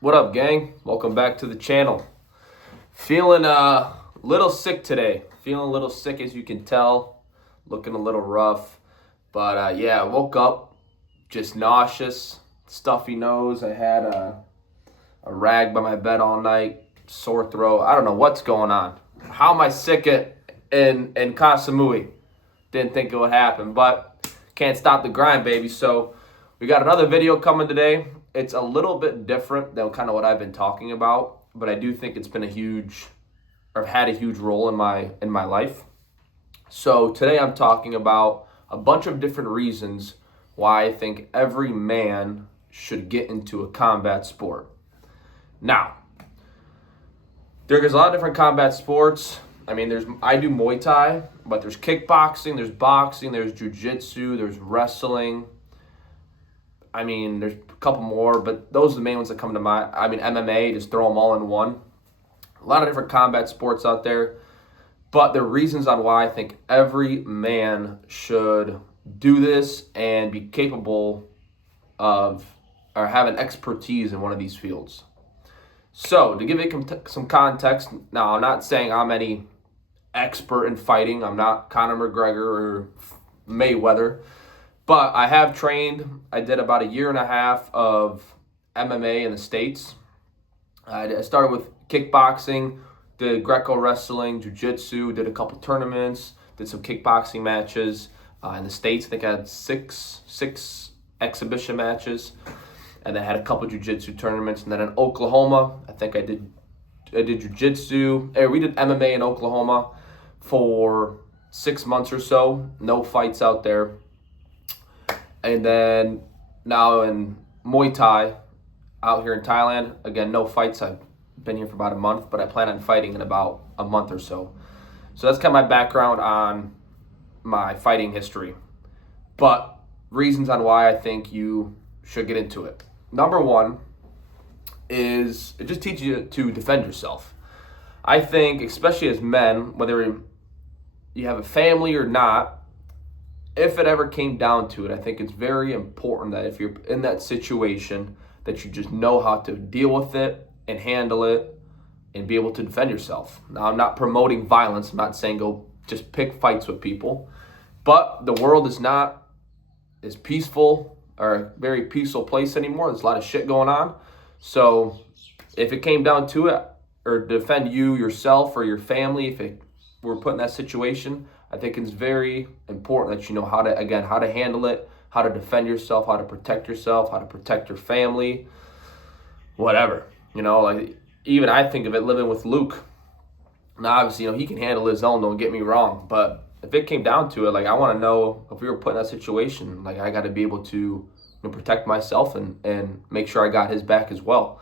What up, gang? Welcome back to the channel. Feeling a little sick today. Feeling a little sick, as you can tell. Looking a little rough. But yeah, I woke up just nauseous, stuffy nose. I had a rag by my bed all night, sore throat. I don't know what's going on. How am I sick in Kasamui? Didn't think it would happen, but can't stop the grind, baby. So we got another video coming today. It's a little bit different than kind of what I've been talking about, but I do think it's been had a huge role in my life. So today I'm talking about a bunch of different reasons why I think every man should get into a combat sport. Now, there's a lot of different combat sports. I mean, I do Muay Thai, but there's kickboxing, there's boxing, there's jiu-jitsu, there's wrestling. I mean, there's a couple more, but those are the main ones that come to mind. I mean, MMA, just throw them all in one. A lot of different combat sports out there, but the reasons on why I think every man should do this and be capable of or have an expertise in one of these fields. So, to give it some context, now I'm not saying I'm any expert in fighting. I'm not Conor McGregor or Mayweather, but I have trained. I did about a year and a half of MMA in the States. I started with kickboxing, did Greco wrestling, jiu-jitsu, did a couple tournaments, did some kickboxing matches. In the States, I think I had six exhibition matches. And then I had a couple jiu-jitsu tournaments. And then in Oklahoma, I think I did jiu-jitsu. We did MMA in Oklahoma for 6 months or so. No fights out there. And then now in Muay Thai out here in Thailand, again, no fights. I've been here for about a month, but I plan on fighting in about a month or so. So that's kind of my background on my fighting history. But reasons on why I think you should get into it. Number one is it just teaches you to defend yourself. I think, especially as men, whether you have a family or not, if it ever came down to it, I think it's very important that if you're in that situation, that you just know how to deal with it and handle it and be able to defend yourself. Now, I'm not promoting violence. I'm not saying go just pick fights with people. But the world is not as peaceful or a very peaceful place anymore. There's a lot of shit going on. So if it came down to it, or defend you, yourself, or your family, if it were put in that situation, I think it's very important that you know how to handle it, how to defend yourself, how to protect yourself, how to protect your family, whatever. Like even I think of it living with Luke. Now, obviously, he can handle his own, don't get me wrong, but if it came down to it, like I want to know if we were put in that situation, like I got to be able to protect myself and make sure I got his back as well.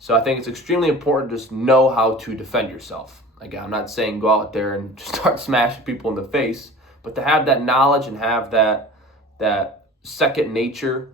So I think it's extremely important to just know how to defend yourself. Again, I'm not saying go out there and just start smashing people in the face, but to have that knowledge and have that second nature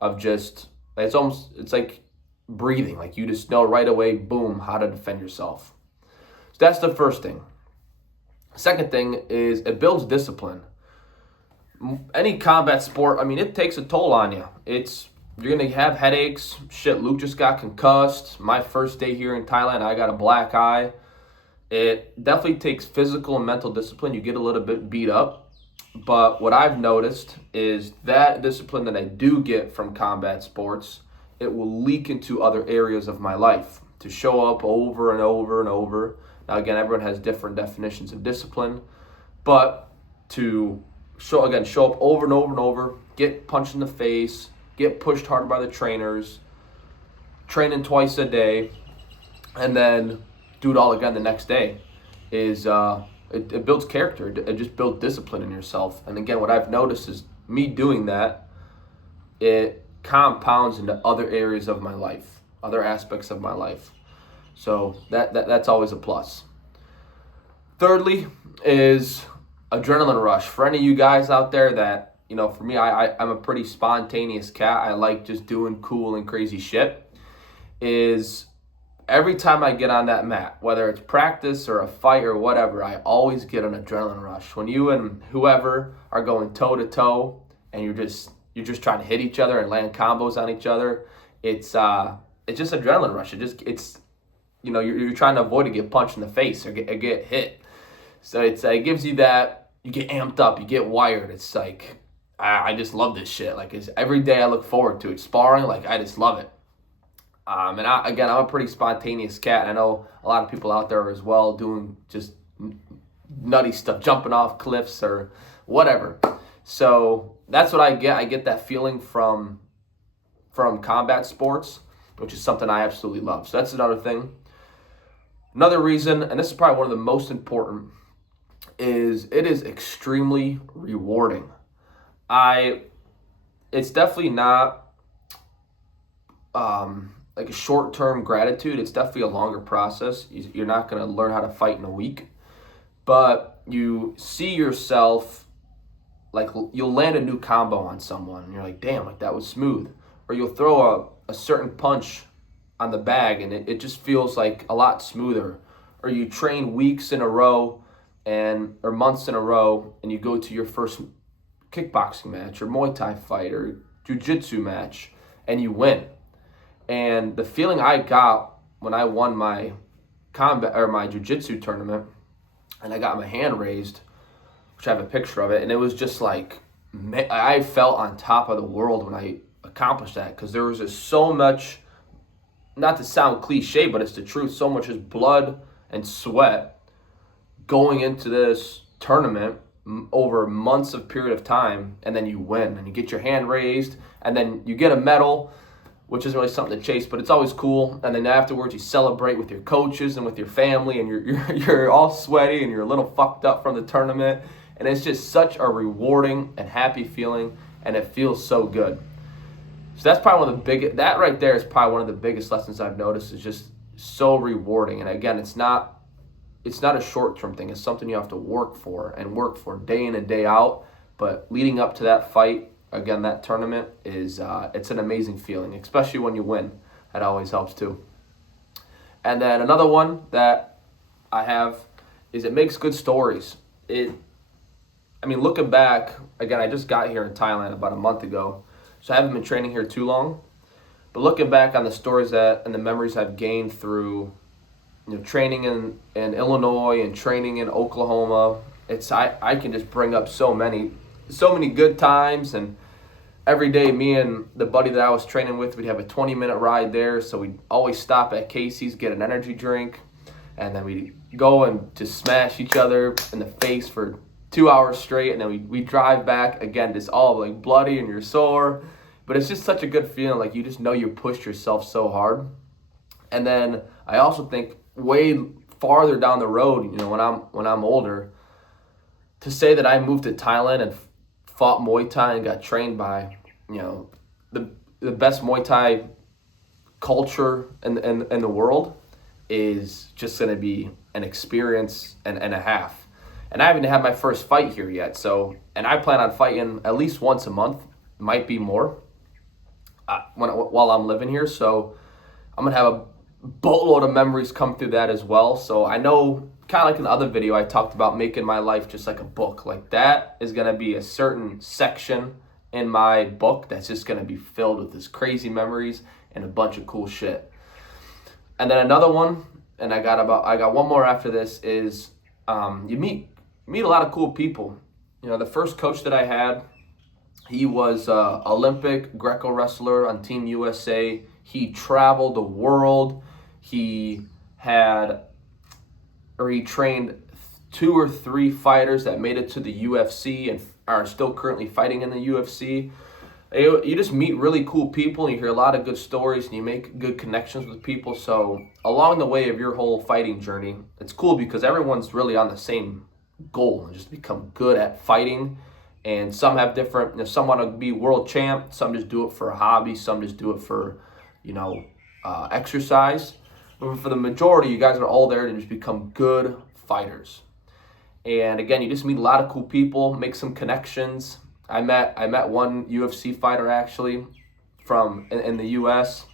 of just, it's like breathing. Like you just know right away, boom, how to defend yourself. So that's the first thing. Second thing is it builds discipline. Any combat sport, I mean, it takes a toll on you. You're going to have headaches. Shit, Luke just got concussed. My first day here in Thailand, I got a black eye. It definitely takes physical and mental discipline. You get a little bit beat up. But what I've noticed is that discipline that I do get from combat sports, it will leak into other areas of my life to show up over and over and over. Now, again, everyone has different definitions of discipline, but to show up over and over and over, get punched in the face, get pushed hard by the trainers, training twice a day, and then do it all again the next day is it builds character. It just builds discipline in yourself. And again, what I've noticed is me doing that, it compounds into other areas of my life, other aspects of my life. So that's always a plus. Thirdly is adrenaline rush. For any of you guys out there that, for me, I'm a pretty spontaneous cat. I like just doing cool and crazy shit. Is every time I get on that mat, whether it's practice or a fight or whatever, I always get an adrenaline rush. When you and whoever are going toe to toe and you're just trying to hit each other and land combos on each other, it's it's just adrenaline rush. It's you're trying to avoid to get punched in the face or get hit. So it gives you that, you get amped up, you get wired. It's like, I just love this shit. Like, it's every day I look forward to it. Sparring, like, I just love it. And I'm a pretty spontaneous cat. I know a lot of people out there as well doing just nutty stuff, jumping off cliffs or whatever. So that's what I get. I get that feeling from combat sports, which is something I absolutely love. So that's another thing. Another reason, and this is probably one of the most important, is it is extremely rewarding. It's definitely not like a short-term gratitude. It's definitely a longer process. You're not going to learn how to fight in a week, but you see yourself, like, you'll land a new combo on someone and you're like, damn, like, that was smooth. Or you'll throw a certain punch on the bag and it just feels like a lot smoother. Or you train weeks in a row or months in a row, and you go to your first kickboxing match or Muay Thai fight or jiu-jitsu match and you win. And the feeling I got when I won my combat or my jiu-jitsu tournament and I got my hand raised, which I have a picture of it, and it was just like, I felt on top of the world when I accomplished that, because there was just so much, not to sound cliche, but it's the truth, so much is blood and sweat going into this tournament over months of period of time, and then you win and you get your hand raised and then you get a medal, which isn't really something to chase, but it's always cool. And then afterwards you celebrate with your coaches and with your family, and you're all sweaty and you're a little fucked up from the tournament, and it's just such a rewarding and happy feeling, and it feels so good. So that's probably one of the biggest, that right there is probably one of the biggest lessons I've noticed, is just so rewarding. And again, it's not a short-term thing. It's something you have to work for day in and day out. But leading up to that fight, again, that tournament is it's an amazing feeling, especially when you win. That always helps too. And then another one that I have is it makes good stories. Looking back, again, I just got here in Thailand about a month ago, so I haven't been training here too long. But looking back on the stories and the memories I've gained through training in Illinois and training in Oklahoma, I can just bring up so many good times. And every day, me and the buddy that I was training with, we'd have a 20-minute ride there. So we'd always stop at Casey's, get an energy drink, and then we'd go and just smash each other in the face for 2 hours straight. And then we drive back again, just all like bloody and you're sore. But it's just such a good feeling. Like, you just know you pushed yourself so hard. And then I also think way farther down the road, when I'm older, to say that I moved to Thailand and fought Muay Thai and got trained by, the best Muay Thai culture in the world, is just going to be an experience and a half. And I haven't had my first fight here yet, and I plan on fighting at least once a month, might be more, while I'm living here. So I'm gonna have a boatload of memories come through that as well. So I know, kind of like in the other video, I talked about making my life just like a book. Like, that is going to be a certain section in my book that's just going to be filled with this crazy memories and a bunch of cool shit. And then another one, and I got one more after this, is you meet a lot of cool people. The first coach that I had, he was an Olympic Greco wrestler on Team USA. He traveled the world. He trained 2 or 3 fighters that made it to the UFC and are still currently fighting in the UFC. You just meet really cool people, and you hear a lot of good stories, and you make good connections with people. So along the way of your whole fighting journey, it's cool because everyone's really on the same goal, and just become good at fighting. And some have different, some want to be world champ, some just do it for a hobby, some just do it for, exercise. But for the majority, you guys are all there to just become good fighters. And again, you just meet a lot of cool people, make some connections. I met one UFC fighter actually from in the US,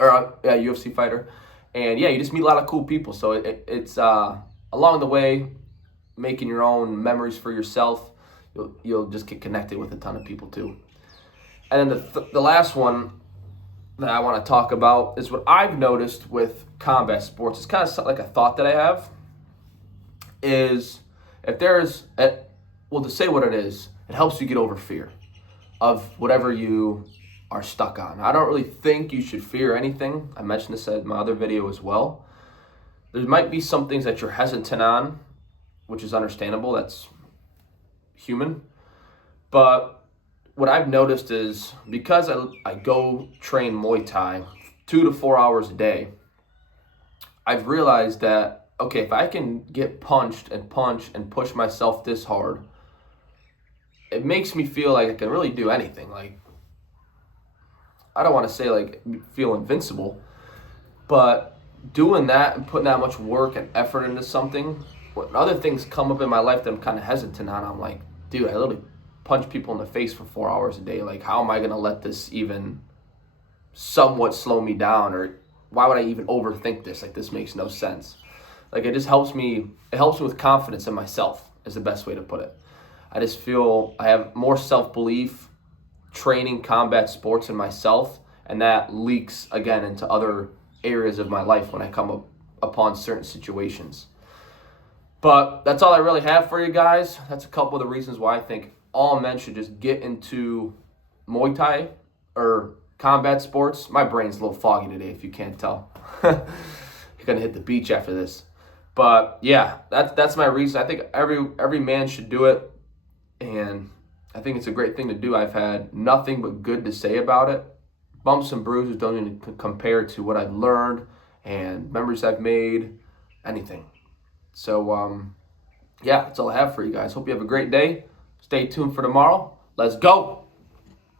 UFC fighter. And yeah, you just meet a lot of cool people. So it's along the way, making your own memories for yourself. You'll just get connected with a ton of people too. And then the last one, that I want to talk about is what I've noticed with combat sports. It's kind of like a thought that I have is if there's, well, to say what it is, it helps you get over fear of whatever you are stuck on. I don't really think you should fear anything. I mentioned this in my other video as well. There might be some things that you're hesitant on, which is understandable. That's human. But what I've noticed is because I go train Muay Thai 2 to 4 hours a day, I've realized that, okay, if I can get punched and punch and push myself this hard, it makes me feel like I can really do anything. Like, I don't want to say like feel invincible, but doing that and putting that much work and effort into something, when other things come up in my life that I'm kind of hesitant on, I'm like, dude, I literally punch people in the face for 4 hours a day. Like, how am I going to let this even somewhat slow me down? Or why would I even overthink this? Like, this makes no sense. Like, it just helps me with confidence in myself is the best way to put it. I just feel I have more self-belief training combat sports in myself, and that leaks again into other areas of my life when I come upon certain situations. But that's all I really have for you guys. That's a couple of the reasons why I think all men should just get into Muay Thai or combat sports. My brain's a little foggy today, if you can't tell. You're gonna hit the beach after this. But yeah, that's my reason. I think every man should do it, and I think it's a great thing to do. I've had nothing but good to say about it. Bumps and bruises don't even compare to what I've learned and memories I've made, anything. So, yeah, that's all I have for you guys. Hope you have a great day. Stay tuned for tomorrow. Let's go.